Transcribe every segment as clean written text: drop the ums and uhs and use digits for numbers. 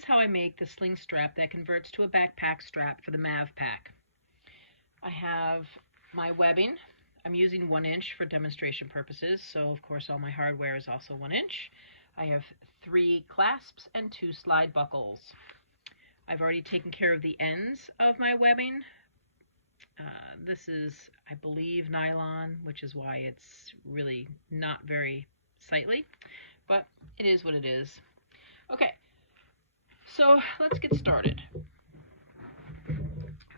is how I make the sling strap that converts to a backpack strap for the Mav pack. I have my webbing. I'm using 1 inch for demonstration purposes, so of course all my hardware is also 1 inch. I have 3 clasps and 2 slide buckles. I've already taken care of the ends of my webbing. This is, I believe, nylon, which is why it's really not very sightly, but it is what it is. Okay, so let's get started.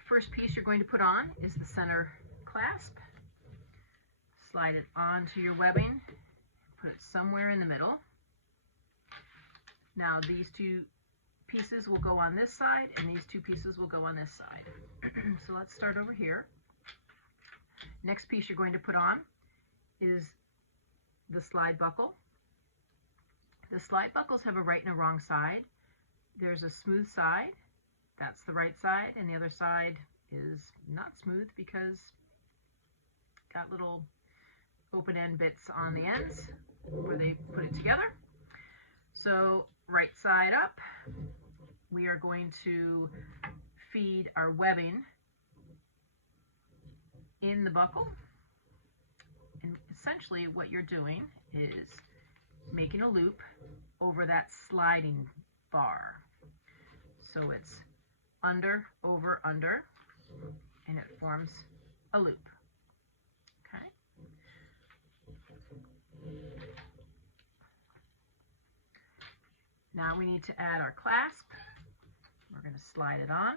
First piece you're going to put on is the center clasp. Slide it onto your webbing, put it somewhere in the middle. Now these 2 pieces will go on this side and these 2 pieces will go on this side. So let's start over here. Next piece you're going to put on is the slide buckle. The slide buckles have a right and a wrong side. There's a smooth side, that's the right side, and the other side is not smooth because it's got little open end bits on the ends where they put it together. So right side up, we are going to feed our webbing in the buckle. And essentially what you're doing is making a loop over that sliding bar. So it's under, over, under, and it forms a loop. Okay. Now we need to add our clasp. We're going to slide it on.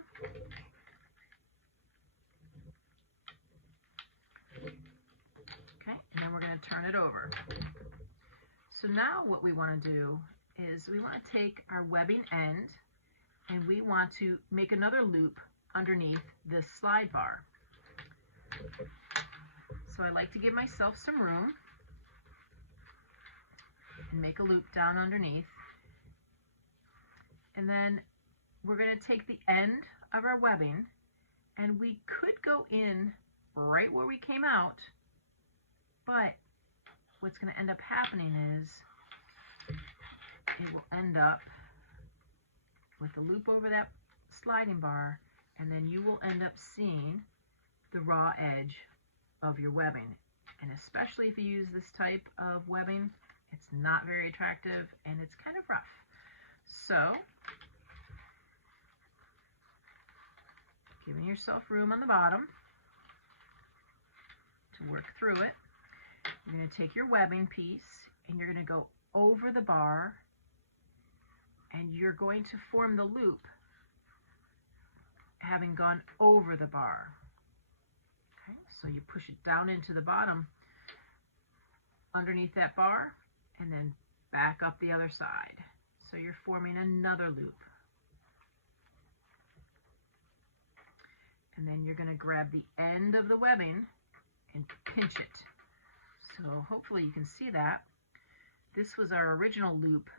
Okay, and then we're going to turn it over. So now what we want to do is we want to take our webbing end and we want to make another loop underneath this slide bar. So I like to give myself some room and make a loop down underneath. And then we're going to take the end of our webbing and we could go in right where we came out, but what's going to end up happening is it will end up with a loop over that sliding bar, and then you will end up seeing the raw edge of your webbing. And especially if you use this type of webbing, it's not very attractive and it's kind of rough. So giving yourself room on the bottom to work through it. You're going to take your webbing piece and you're going to go over the bar and you're going to form the loop having gone over the bar. Okay, so you push it down into the bottom underneath that bar and then back up the other side. So you're forming another loop. And then you're going to grab the end of the webbing and pinch it. So hopefully you can see that. This was our original loop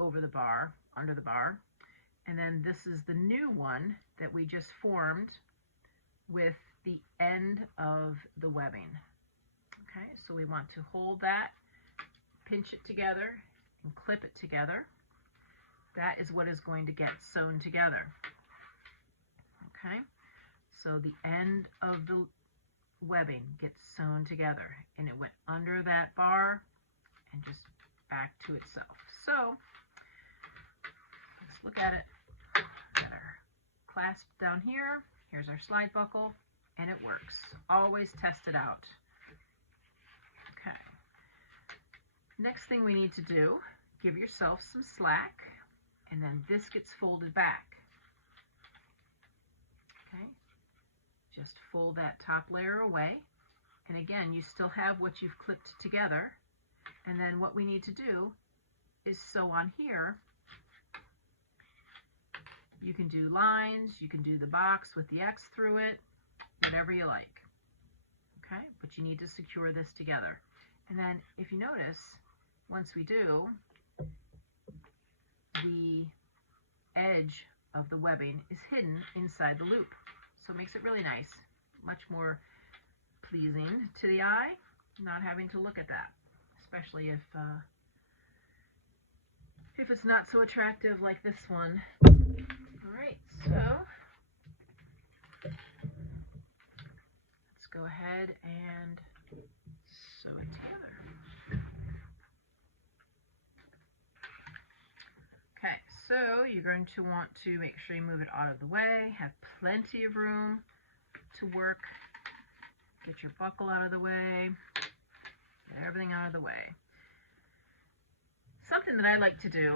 over the bar, under the bar. And then this is the new one that we just formed with the end of the webbing. Okay, so we want to hold that, pinch it together, and clip it together. That is what is going to get sewn together. Okay, so the end of the webbing gets sewn together and it went under that bar and just back to itself. So let's look at it. Got our clasp down here. Here's our slide buckle and it works. Always test it out. Okay. Next thing we need to do, give yourself some slack and then this gets folded back. Okay. Just fold that top layer away. And again, you still have what you've clipped together. And then what we need to do is sew on here. You can do lines, you can do the box with the X through it, whatever you like. Okay, but you need to secure this together. And then if you notice, once we do, the edge of the webbing is hidden inside the loop. So it makes it really nice, much more pleasing to the eye, not having to look at that, especially if if it's not so attractive like this one. Alright, so let's go ahead and sew it together. Okay, so you're going to want to make sure you move it out of the way, have plenty of room to work, get your buckle out of the way, get everything out of the way. Something that I like to do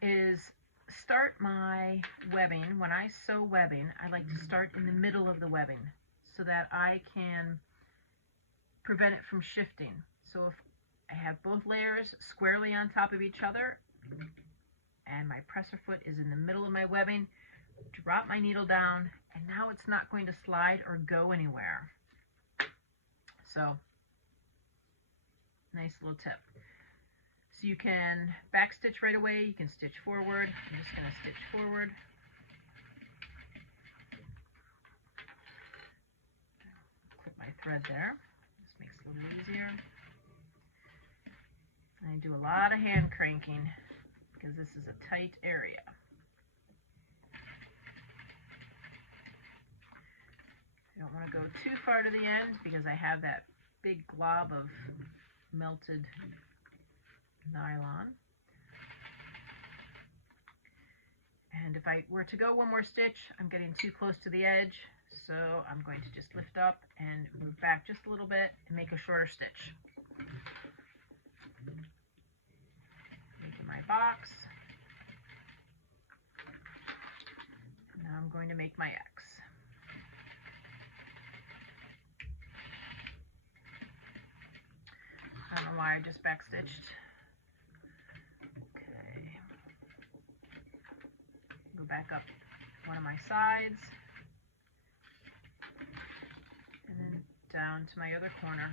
is start my webbing. When I sew webbing, I like to start in the middle of the webbing so that I can prevent it from shifting. So if I have both layers squarely on top of each other and my presser foot is in the middle of my webbing, drop my needle down, and now it's not going to slide or go anywhere. So, nice little tip. So you can back stitch right away, you can stitch forward. I'm just going to stitch forward. Clip my thread there. This makes it a little easier. And I do a lot of hand cranking because this is a tight area. I don't want to go too far to the end because I have that big glob of melted nylon. And if I were to go one more stitch, I'm getting too close to the edge, so I'm going to just lift up and move back just a little bit and make a shorter stitch. Making my box. And now I'm going to make my X. I don't know why I just backstitched. Okay. Go back up one of my sides. And then down to my other corner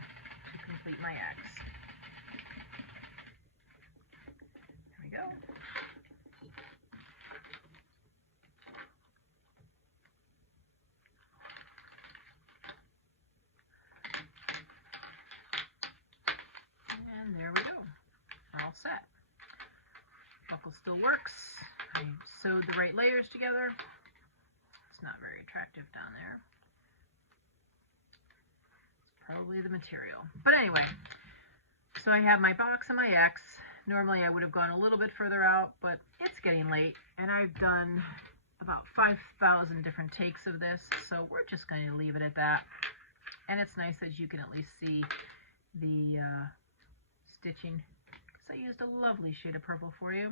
to complete my X. There we go. And there we go. All set. Buckle still works. I sewed the right layers together. It's not very attractive down there. It's probably the material. But anyway, so I have my box and my X. Normally I would have gone a little bit further out, but it's getting late and I've done about 5,000 different takes of this, so we're just going to leave it at that. And it's nice that you can at least see the stitching, because I used a lovely shade of purple for you.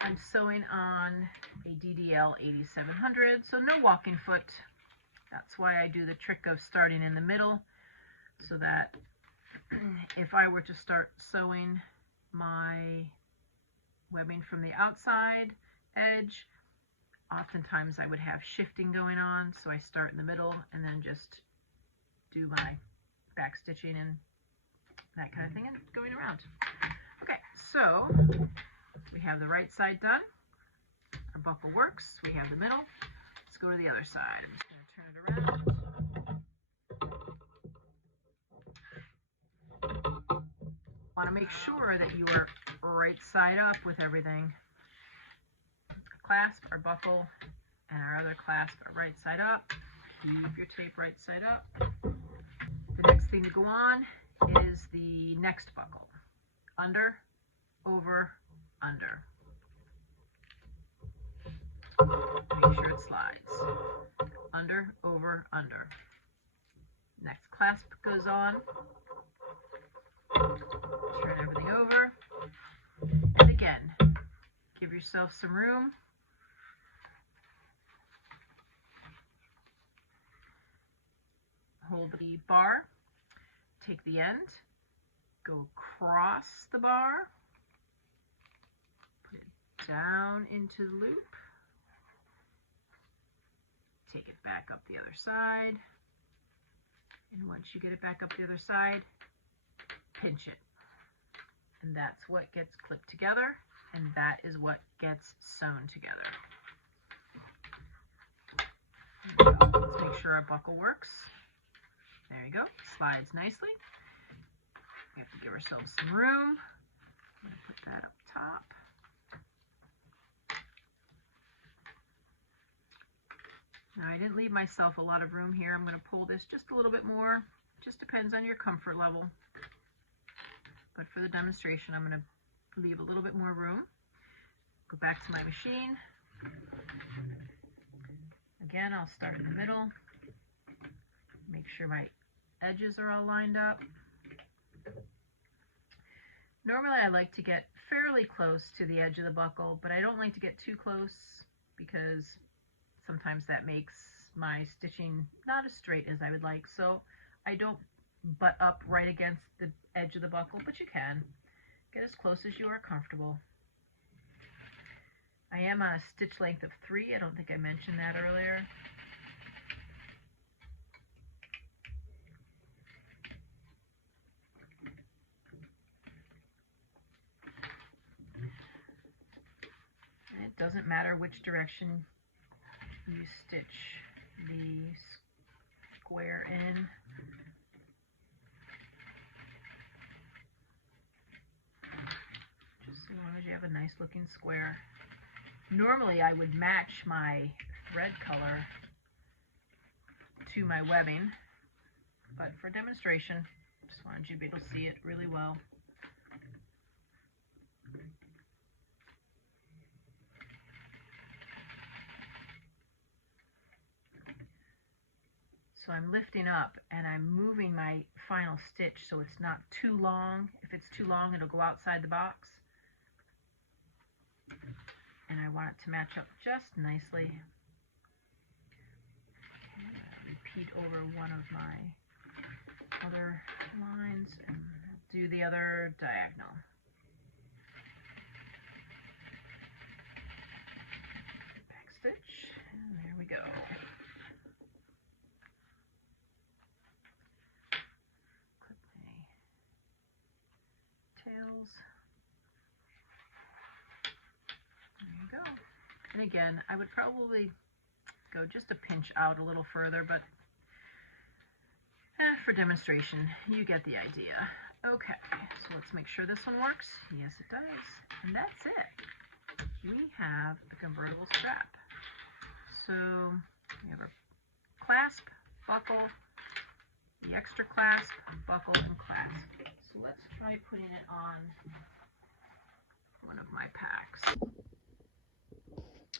I'm sewing on a DDL 8700, so no walking foot. That's why I do the trick of starting in the middle, so that if I were to start sewing my webbing from the outside edge, oftentimes I would have shifting going on, so I start in the middle and then just do my back stitching and that kind of thing and going around. Okay, so we have the right side done. Our buckle works. We have the middle. Let's go to the other side. I'm just going to turn it around. Want to make sure that you are right side up with everything. Clasp our buckle and our other clasp are right side up. Keep your tape right side up. The next thing to go on is the next buckle. Under, over, under. Make sure it slides. Under, over, under. Next clasp goes on. Turn everything over. And again, give yourself some room. Hold the bar. Take the end. Go across the bar. Put it down into the loop. Take it back up the other side. And once you get it back up the other side, pinch it. And that's what gets clipped together, and that is what gets sewn together. Let's make sure our buckle works. There you go, slides nicely. We have to give ourselves some room. I'm going to put that up top. Now I didn't leave myself a lot of room here. I'm going to pull this just a little bit more. Just depends on your comfort level. But for the demonstration, I'm going to leave a little bit more room. Go back to my machine. Again, I'll start in the middle. Make sure my edges are all lined up. Normally I like to get fairly close to the edge of the buckle, but I don't like to get too close because sometimes that makes my stitching not as straight as I would like. So I don't butt up right against the edge of the buckle, but you can. Get as close as you are comfortable. I am on a stitch length of 3. I don't think I mentioned that earlier. And it doesn't matter which direction you stitch the square in. Just as long as you have a nice looking square. Normally I would match my thread color to my webbing, but for demonstration, just wanted you to be able to see it really well. So I'm lifting up and I'm moving my final stitch so it's not too long. If it's too long, it'll go outside the box. And I want it to match up just nicely. Repeat over one of my other lines and do the other diagonal. Back stitch, and there we go. Clip my tails. There you go. And again, I would probably go just a pinch out a little further, but for demonstration, you get the idea. Okay, so let's make sure this one works. Yes, it does. And that's it. We have a convertible strap. So we have our clasp, buckle, the extra clasp, buckle, and clasp. So let's try putting it on one of my packs.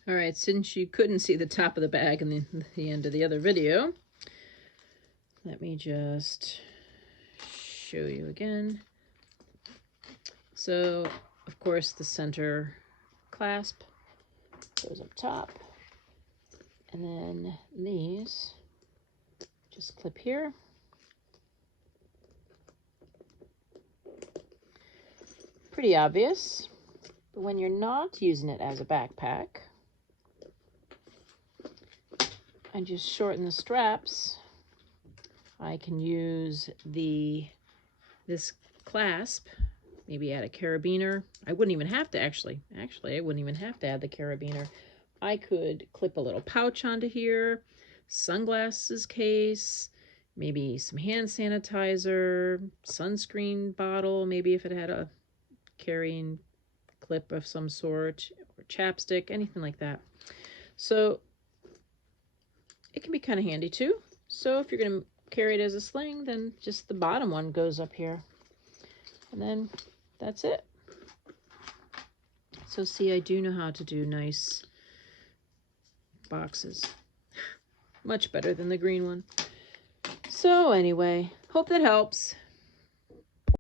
All right, since you couldn't see the top of the bag in the end of the other video, let me just show you again. So, of course, the center clasp goes up top, and then these just clip here. Pretty obvious, but when you're not using it as a backpack, I just shorten the straps. I can use this clasp, maybe add a carabiner. I wouldn't even have to actually I wouldn't even have to add the carabiner. I could clip a little pouch onto here, sunglasses case, maybe some hand sanitizer, sunscreen bottle, maybe if it had a carrying clip of some sort, or chapstick, anything like that. So it can be kind of handy too. So if you're going to carry it as a sling, then just the bottom one goes up here. And then that's it. So see, I do know how to do nice boxes. Much better than the green one. So anyway, hope that helps.